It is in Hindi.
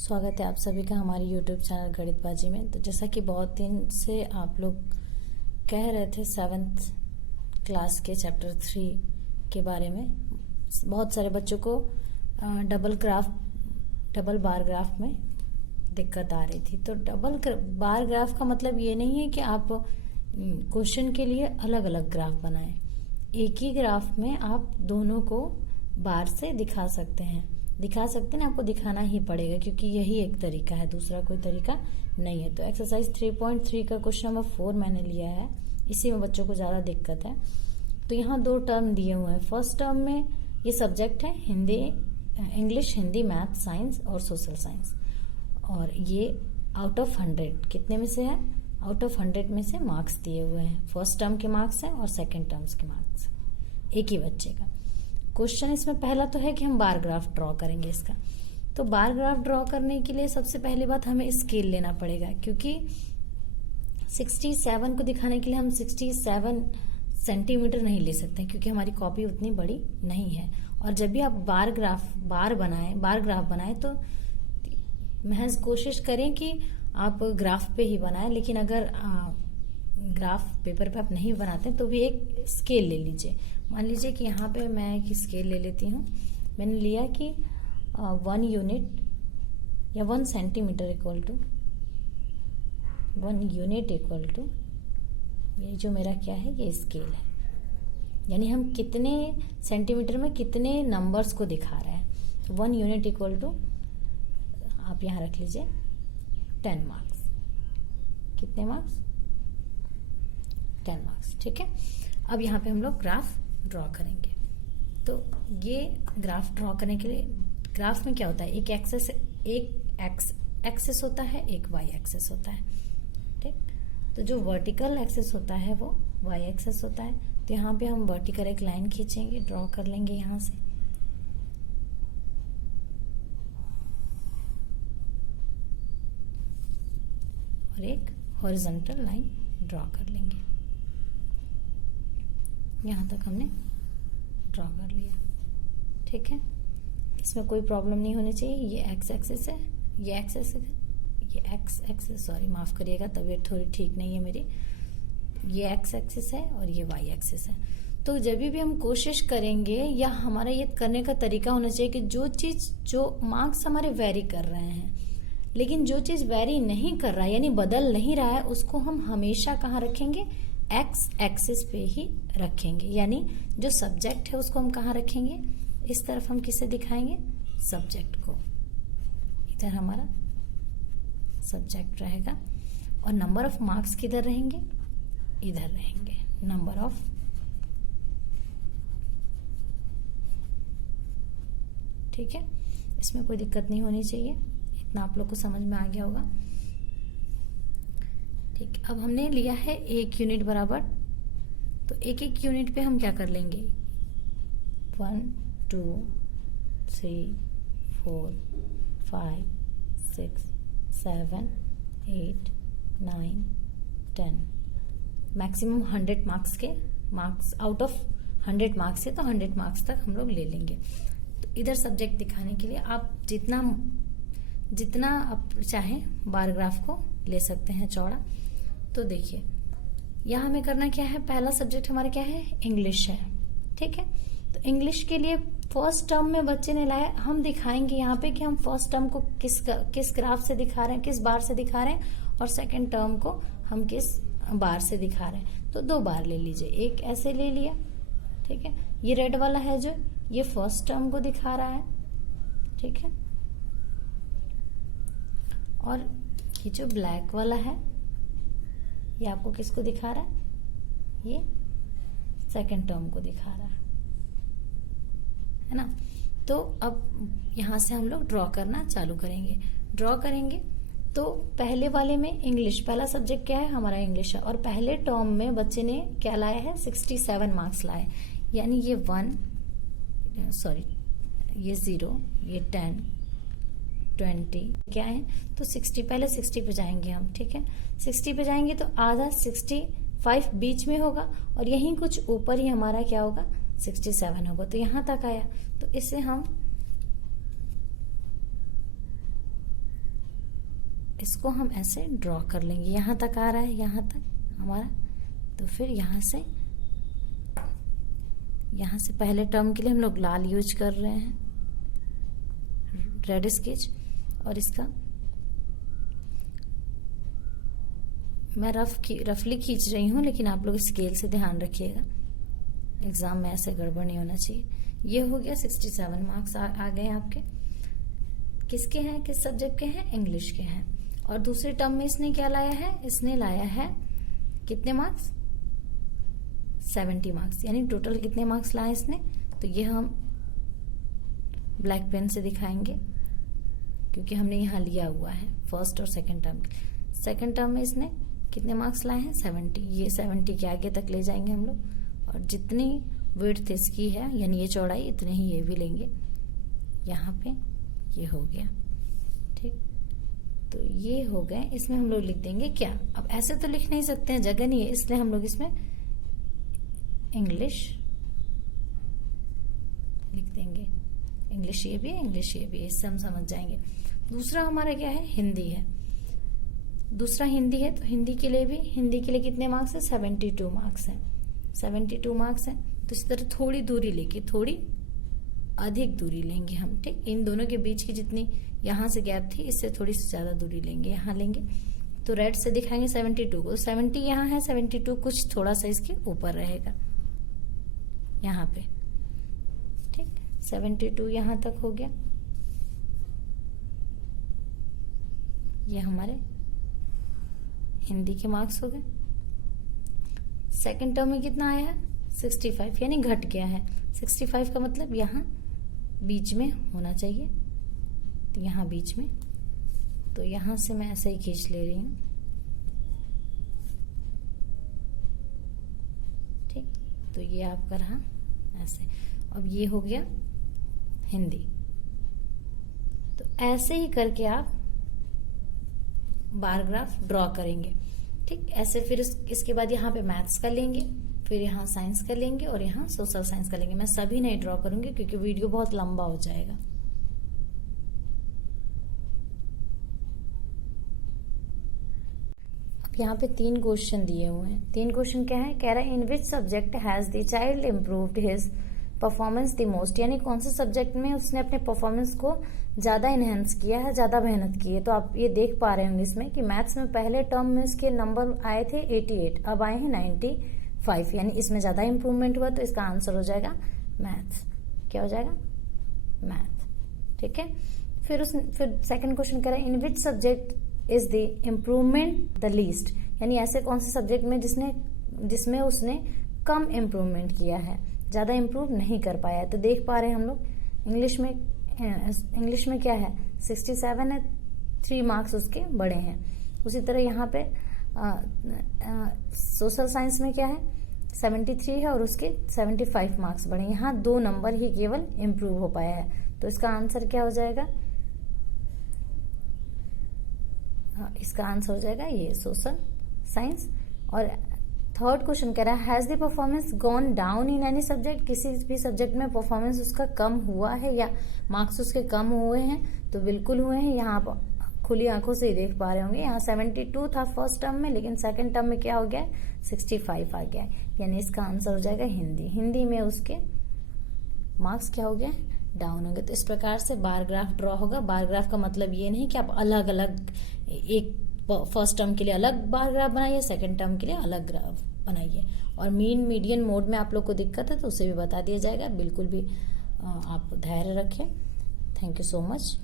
स्वागत है आप सभी का हमारे YouTube चैनल गणितबाजी में। तो जैसा कि बहुत दिन से आप लोग कह रहे थे 7th क्लास के चैप्टर 3 के बारे में, बहुत सारे बच्चों को डबल बार ग्राफ में दिक्कत आ रही थी। तो डबल बार ग्राफ का मतलब ये नहीं है कि आप क्वेश्चन के लिए अलग अलग ग्राफ बनाएं। एक ही ग्राफ में आप दोनों को बार से दिखा सकते हैं ना, आपको दिखाना ही पड़ेगा क्योंकि यही एक तरीका है, दूसरा कोई तरीका नहीं है। तो एक्सरसाइज 3.3 का क्वेश्चन नंबर 4 मैंने लिया है, इसी में बच्चों को ज़्यादा दिक्कत है। तो यहाँ 2 टर्म दिए हुए हैं। फर्स्ट टर्म में ये सब्जेक्ट है इंग्लिश, हिंदी, मैथ, साइंस और सोशल साइंस, और ये आउट ऑफ 100 कितने में से है? आउट ऑफ 100 में से मार्क्स दिए हुए हैं। फर्स्ट टर्म के मार्क्स हैं और सेकेंड टर्म्स के मार्क्स, एक ही बच्चे का। क्वेश्चन इसमें पहला तो है कि हम बार ग्राफ ड्रॉ करेंगे इसका। तो बार ग्राफ ड्रॉ करने के लिए सबसे पहली बात हमें स्केल लेना पड़ेगा, क्योंकि 67 को दिखाने के लिए हम 67 सेंटीमीटर नहीं ले सकते क्योंकि हमारी कॉपी उतनी बड़ी नहीं है। और जब भी आप बार ग्राफ बनाएं तो महज कोशिश करें कि आप ग्राफ पे ही बनाएं, लेकिन अगर ग्राफ पेपर पे आप नहीं बनाते तो भी एक स्केल ले लीजिए। मान लीजिए कि यहाँ पे मैं एक स्केल ले लेती हूँ। मैंने लिया कि 1 यूनिट या 1 centimetre equal to 1 unit equal to, ये जो मेरा क्या है, ये स्केल है, यानी हम कितने सेंटीमीटर में कितने नंबर्स को दिखा रहे हैं। तो 1 यूनिट इक्वल टू आप यहाँ रख लीजिए 10 मार्क्स। कितने मार्क्स? 10 मार्क्स, ठीक है। अब यहाँ पे हम लोग ग्राफ ड्रॉ करेंगे। तो ये ग्राफ ड्रॉ करने के लिए, ग्राफ में क्या होता है, एक एक्सेस होता है, एक वाई एक्सेस होता है, ठीक। तो जो वर्टिकल एक्सेस होता है वो वाई एक्सेस होता है। तो यहाँ पे हम वर्टिकल एक लाइन खींचेंगे, ड्रॉ कर लेंगे यहाँ से, और एक हॉरिजॉन्टल लाइन ड्रॉ कर लेंगे। यहाँ तक हमने ड्रॉ कर लिया, ठीक है। इसमें कोई प्रॉब्लम नहीं होनी चाहिए। ये एक्स एक्सिस है, ये एक्सेस है, ये एक्स एक्सिस, सॉरी माफ करिएगा, तबीयत थोड़ी ठीक नहीं है मेरी। ये एक्स एक्सिस है और ये वाई एक्सिस है। तो जब भी हम कोशिश करेंगे, या हमारा ये करने का तरीका होना चाहिए कि जो मार्क्स हमारे वेरी कर रहे हैं, लेकिन जो चीज वेरी नहीं कर रहा है यानी बदल नहीं रहा है, उसको हम हमेशा कहाँ रखेंगे? एक्स एक्सिस पे ही रखेंगे। यानी जो सब्जेक्ट है उसको हम कहाँ रखेंगे? इस तरफ हम किसे दिखाएंगे? सब्जेक्ट को। इधर हमारा सब्जेक्ट रहेगा, और नंबर ऑफ मार्क्स किधर रहेंगे? इधर रहेंगे, नंबर ऑफ। ठीक है, इसमें कोई दिक्कत नहीं होनी चाहिए, इतना आप लोग को समझ में आ गया होगा, ठीक। अब हमने लिया है 1 यूनिट बराबर, तो एक यूनिट पे हम क्या कर लेंगे? 1 2 3 4 5 6 7 8 9 10, मैक्सिमम 100 मार्क्स के मार्क्स, आउट ऑफ 100 मार्क्स है तो 100 मार्क्स तक हम लोग ले लेंगे। तो इधर सब्जेक्ट दिखाने के लिए आप जितना आप चाहें बार ग्राफ को ले सकते हैं चौड़ा। तो देखिए यहाँ हमें करना क्या है, पहला सब्जेक्ट हमारा क्या है? इंग्लिश है, ठीक है। तो इंग्लिश के लिए फर्स्ट टर्म में बच्चे ने लाया, हम दिखाएंगे यहाँ पे कि हम फर्स्ट टर्म को किस ग्राफ से दिखा रहे हैं, किस बार से दिखा रहे हैं, और सेकंड टर्म को हम किस बार से दिखा रहे हैं। तो 2 बार ले लीजिए, एक ऐसे ले लिया, ठीक है। ये रेड वाला है जो, ये फर्स्ट टर्म को दिखा रहा है, ठीक है। और ये जो ब्लैक वाला है, ये आपको किसको दिखा रहा है? ये सेकंड टर्म को दिखा रहा है ना। तो अब यहां से हम लोग ड्रॉ करना चालू करेंगे। तो पहले वाले में इंग्लिश, पहला सब्जेक्ट क्या है हमारा? इंग्लिश है, और पहले टर्म में बच्चे ने क्या लाया है? 67 मार्क्स लाए, यानी ये 1, सॉरी ये 0, ये 10 20 क्या है? तो 60, पहले 60 पे जाएंगे हम, ठीक है। 60 पे जाएंगे तो आधा 65 बीच में होगा, और यहीं कुछ ऊपर ही हमारा क्या होगा? 67 होगा। तो यहां तक आया, तो इसे हम इसको हम ऐसे ड्रॉ कर लेंगे। यहाँ तक आ रहा है, यहाँ तक हमारा, तो फिर यहाँ से पहले टर्म के लिए हम लोग लाल यूज कर रहे हैं, रेड स्केच। और इसका मैं रफली खींच रही हूँ, लेकिन आप लोग स्केल से ध्यान रखिएगा, एग्जाम में ऐसे गड़बड़ नहीं होना चाहिए। ये हो गया 67 मार्क्स आ गए आपके। किसके हैं, किस सब्जेक्ट के हैं, इंग्लिश के हैं। और दूसरे टर्म में इसने क्या लाया है, इसने लाया है कितने मार्क्स, 70 मार्क्स, यानी टोटल कितने मार्क्स लाए इसने। तो ये हम ब्लैक पेन से दिखाएंगे, क्योंकि हमने यहाँ लिया हुआ है फर्स्ट और सेकंड टर्म के। सेकंड टर्म में इसने कितने मार्क्स लाए हैं, 70। ये 70 के आगे तक ले जाएंगे हम लोग, और जितनी विड्थ इसकी है, यानी ये चौड़ाई, इतने ही ये भी लेंगे। यहाँ पे ये हो गया, ठीक। तो ये हो गए, इसमें हम लोग लिख देंगे क्या। अब ऐसे तो लिख नहीं सकते हैं, जगह नहीं है, इसलिए हम लोग इसमें इंग्लिश लिख देंगे। इंग्लिश ये भी है, इंग्लिश ये भी है, इससे हम समझ जाएंगे। दूसरा हमारा क्या है, हिंदी है। दूसरा हिंदी है, तो हिंदी के लिए कितने मार्क्स है, 72 मार्क्स है। 72 मार्क्स है, तो इस तरह थोड़ी दूरी लेके, थोड़ी अधिक दूरी लेंगे हम, ठीक। इन दोनों के बीच की जितनी यहाँ से गैप थी, इससे थोड़ी सी ज्यादा दूरी लेंगे, यहाँ लेंगे। तो रेड से दिखाएंगे 72 को। 70 यहाँ है, 72 कुछ थोड़ा सा इसके ऊपर रहेगा यहाँ पे, ठीक। 72 यहाँ तक हो गया। ये हमारे हिंदी के मार्क्स हो गए। सेकंड टर्म में कितना आया है, 65, यानी घट गया है। 65 का मतलब यहाँ बीच में होना चाहिए, तो यहाँ बीच में, तो यहाँ से मैं ऐसे ही खींच ले रही हूँ, ठीक। तो ये आपका रहा ऐसे। अब ये हो गया हिंदी। तो ऐसे ही करके आप बार ग्राफ ड्रॉ करेंगे, ठीक। ऐसे फिर इसके बाद यहाँ पे मैथ्स का लेंगे, फिर यहाँ साइंस का लेंगे, और यहाँ सोशल साइंस का लेंगे। मैं सभी नहीं ड्रॉ करूंगी, क्योंकि वीडियो बहुत लंबा हो जाएगा। अब यहाँ पे 3 क्वेश्चन दिए हुए हैं। 3 क्वेश्चन क्या है, कह रहा है in which subject has the child improved his performance the most, यानी कौन से सब्जेक्ट में उसने अपने परफॉर्मेंस को ज्यादा इनहेंस किया है, ज्यादा मेहनत की है। तो आप ये देख पा रहे होंगे इसमें कि मैथ्स में पहले टर्म में उसके नंबर आए थे 88, अब आए हैं 95, यानी इसमें ज्यादा इंप्रूवमेंट हुआ। तो इसका आंसर हो जाएगा मैथ्स। क्या हो जाएगा, मैथ, ठीक है। फिर सेकंड क्वेश्चन कह रहा है in which subject is the improvement the least, यानी ऐसे कौन से सब्जेक्ट में जिसमें उसने कम इम्प्रूवमेंट किया है, ज्यादा इम्प्रूव नहीं कर पाया है। तो देख पा रहे हैं हम लोग इंग्लिश में क्या है, 67 है, 3 मार्क्स उसके बड़े हैं। उसी तरह यहाँ पे सोशल साइंस में क्या है, 73 है, और उसके 75 मार्क्स बढ़े। यहाँ 2 नंबर ही केवल इम्प्रूव हो पाया है। तो इसका आंसर क्या हो जाएगा, इसका आंसर हो जाएगा ये सोशल साइंस। और थर्ड क्वेश्चन कह रहा है has the performance gone down in any subject, किसी भी सब्जेक्ट में परफॉर्मेंस उसका कम हुआ है या मार्क्स उसके कम हुए हैं। तो बिल्कुल हुए हैं, यहाँ आप खुली आंखों से ही देख पा रहे होंगे। यहाँ 72 था फर्स्ट टर्म में, लेकिन सेकंड टर्म में क्या हो गया, 65 आ गया, यानी इसका आंसर हो जाएगा हिंदी। हिंदी में उसके मार्क्स क्या हो गए, डाउन होंगे। तो इस प्रकार से बार ग्राफ ड्रॉ होगा। बार ग्राफ का मतलब ये नहीं कि आप अलग अलग, एक फर्स्ट टर्म के लिए अलग बार ग्राफ बनाइए, सेकंड टर्म के लिए अलग ग्राफ बनाइए। और मीन मीडियन मोड में आप लोग को दिक्कत है तो उसे भी बता दिया जाएगा। बिल्कुल भी आप धैर्य रखें। Thank you so much.